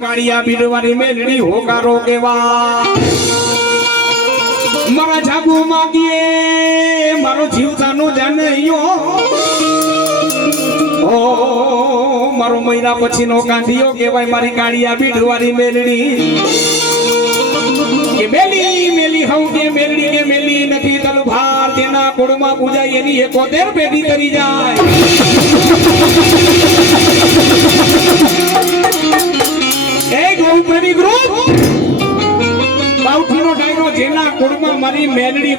કાળિયા બીડવાની મેલડી હોકારો કેવા? મારા જાગુ માગીએ, મારો જીવતાનો જાનૈયો. ઓ, મારો મહિના પછીનો કાંધિયો કહેવાય, મારી કાળિયા બીડવાની મેલડી. કે મેલી મેલી હઉ કે મેલડી, કે મેલી નથી તલભાર તેના કુળમાં પૂજાય એની એકોતેર પેઢી કરી જાય. ડાયરો જેના કુળમાં મારી મેલડી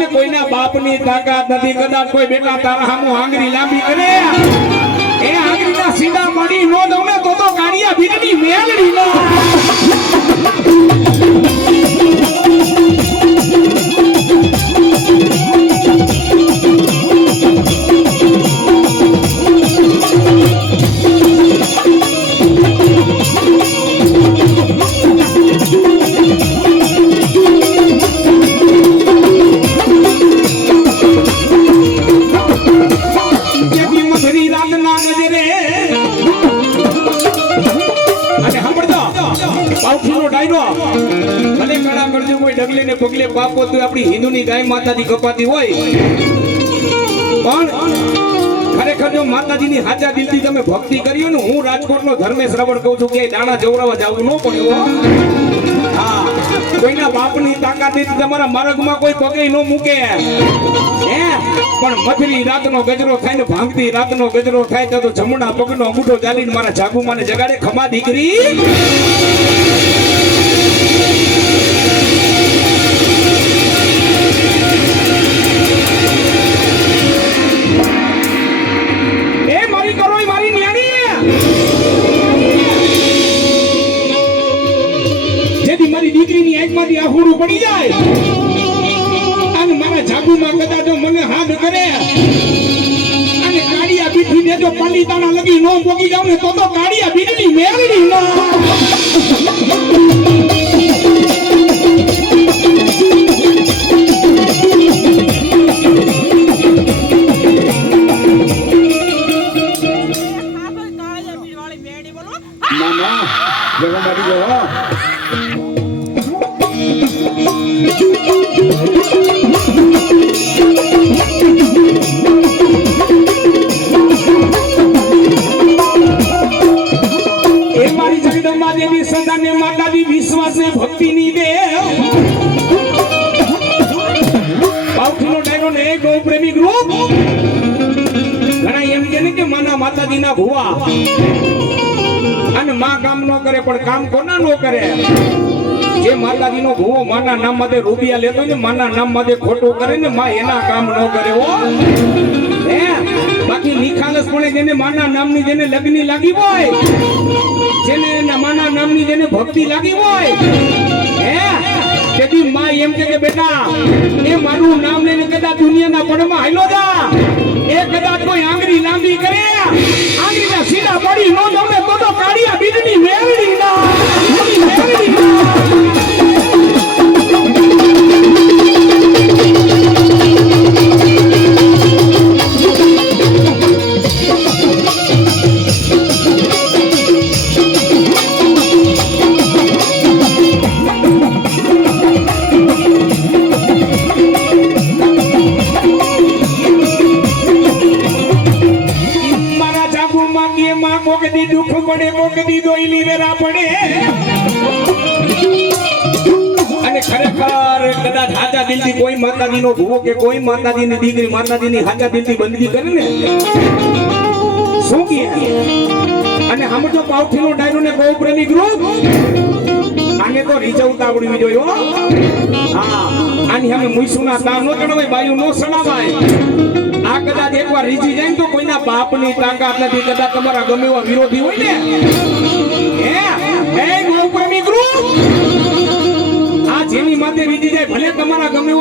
ને કોઈના બાપની તાકાત નથી. કદાચ કોઈ બેટા તારા હામું આંગળી લાંબી કરે. એ આંગળીના સીધા મળી નો દઉં ને તો તો કાળિયા ભીડની મેલડી અને ડાયનો ભલે કડા કરજો કોઈ ડગલે ને પગલે પાપ તો આપણી હિન્દુની ગાય માતાજી કપાતી હોય પણ ખરેખર જો માતાજીની હાચા દિલથી તમે ભક્તિ કર્યો ને, હું રાજકોટનો ધર્મેશ રવડ કહું છું કે દાણા જવરાવા જવું ન પડે હો. હા કોઈના બાપની તાકાત તમારા માર્ગમાં કોઈ પગે ન મૂકે હે? પણ મથરી રાતનો ગજરો થાય ને ભાંગતી રાતનો ગજરો થાય તો જમણા પગનો અંગૂઠો ચાલીને મારા જાગુમાને જગાડે ખમા દીકરી. દીકરીની આંખમાંથી આહુડું પડી જાય. અને મારા જાગુમાં કદાચ મને હાથ કરે. અને કાળિયા પીઠી દેજો પલિતાણા લગી નો પોગી જાવ ને તો તો કાળિયા પીઠની મેળવી નો. કાળિયા પીળવાળી માતાજીના ભુવા. અને માં કામ ન કરે પણ કામ કોના નો કરે? જે માતાજીનો ભૂવો માના નામ માટે રૂપિયા લેતો ને માના નામ માટે ખોટું કરે ને માં એના કામ ન કરે હો. હે? બાકી નિખાલસ પણ જેને માના નામની જેને લગ્ની લાગી હોય, જેને એના માના નામની જેને ભક્તિ લાગી હોય, હે? તેથી માં એમ કે બેટા, એ મારું નામ લઈને કદાચ દુનિયાના પડમાં હાલો જા. એ કદાચ કોઈ આંગળી લાંબી કરે. આંગળીના સીધા પડી નો જમે તો તો કાઢ્યા બીજની મેળડી ના. હાચા દિલથી કોઈ માતાજીનો ભૂવો કે કોઈ માતાજીની દીકરી, માતાજીની હાચા દિલથી બંદગી કરે ને? શું કહે? અને સમજો પાવઠીનો ડાયરો ને બહુ પ્રેમી ગ્રુપ. આને તો રીઝવતા આવડવી જોઈએ, હા. આની સામે મુઈસુના તા નો ચડવાય, બાયુ નો સડાવાય. આ કદાચ એકવાર રીઝી જાય તો કોઈના બાપની તાકાત નથી, કદાચ તમારા ગમે એવા વિરોધી હોય ને? હે? હે ગૌપ્રેમી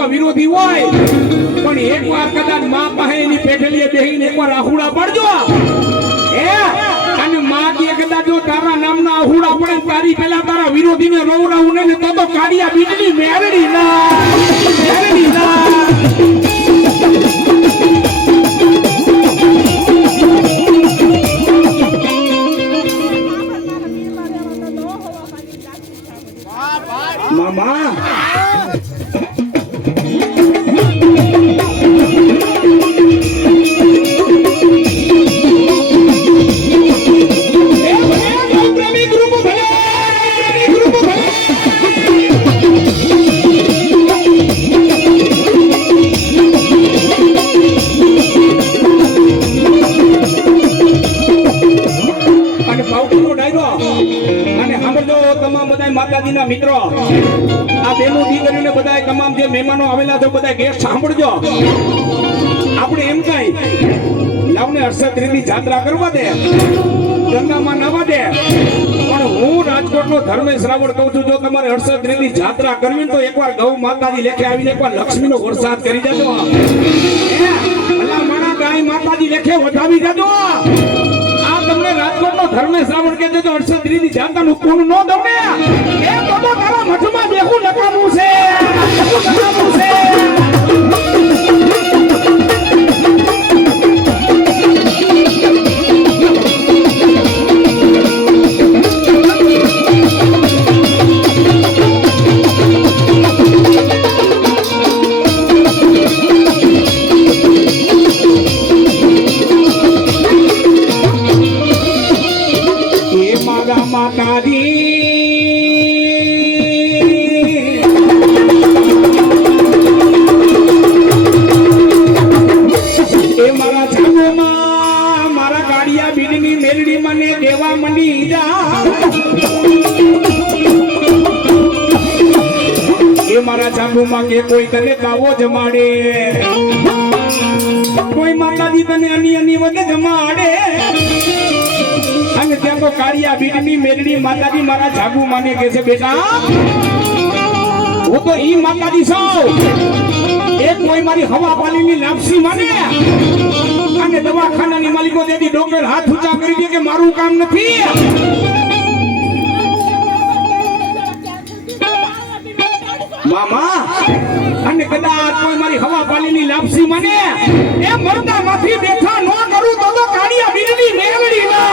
તમારા વિરોધી હોય પણ એકવાર કદાચ મા પાસે એની પેઢલીએ બેહીને એકવાર આહુડા પડજો હે? અને મા કે કદાચ જો તારા નામના આહુડા પડે તારી પેલા તારા વિરોધીને રોવરાવું ને તો તો કાળિયા બીજની મેરડી ના મેરડી ના. આપણે મિત્રો, આ બેનો દીકરીઓને બધા તમામ જે મહેમાનો આવેલા છે બધા ગેસ્ટ સાંભળજો. આપણે એમ કઈ લાવને હર્ષદ રીતની જાત્રા કરવા દે, ગંગામાં નવા દે. પણ હું રાજકોટનો ધર્મેશ રાવળ કહું છું, જો તમારે હર્ષદ રીતની જાત્રા કરવી તો એકવાર ગૌ માતાજી લેખે આવીને એકવાર લક્ષ્મીનો વરસાદ કરી દેજો ભલા ગાય માતાજી લેખે વધાવી દેજો ધર્મેશ રાવળ કે જો હર્ષદ રીની જાત્રાનું નું ન નો દમે તો મારા જાગોમાં માંગે કોઈ તને કાવો જમાડે? કોઈ માતાજી તને અની અની વધે જમાડે? અને ત્યાં તો કાળિયા બીટની મેરડી માતાજી મારા જાગુ માને કે છે, બેટા, હું તો ઈ માતાજી છું. એક કોઈ મારી હવા પાલીની લાપસી માને? અને દવાખાનાની માલિકો દેદી ડોક્ટર હાથ ઊંચા કરી દે કે મારું કામ નથી? મામા. અને કદાચ કોઈ મારી હવા પાલીની લાપસી મને. એ મરદા માંથી દેખા ન કરું તો તો કાળિયા બિરડી મેળડી ના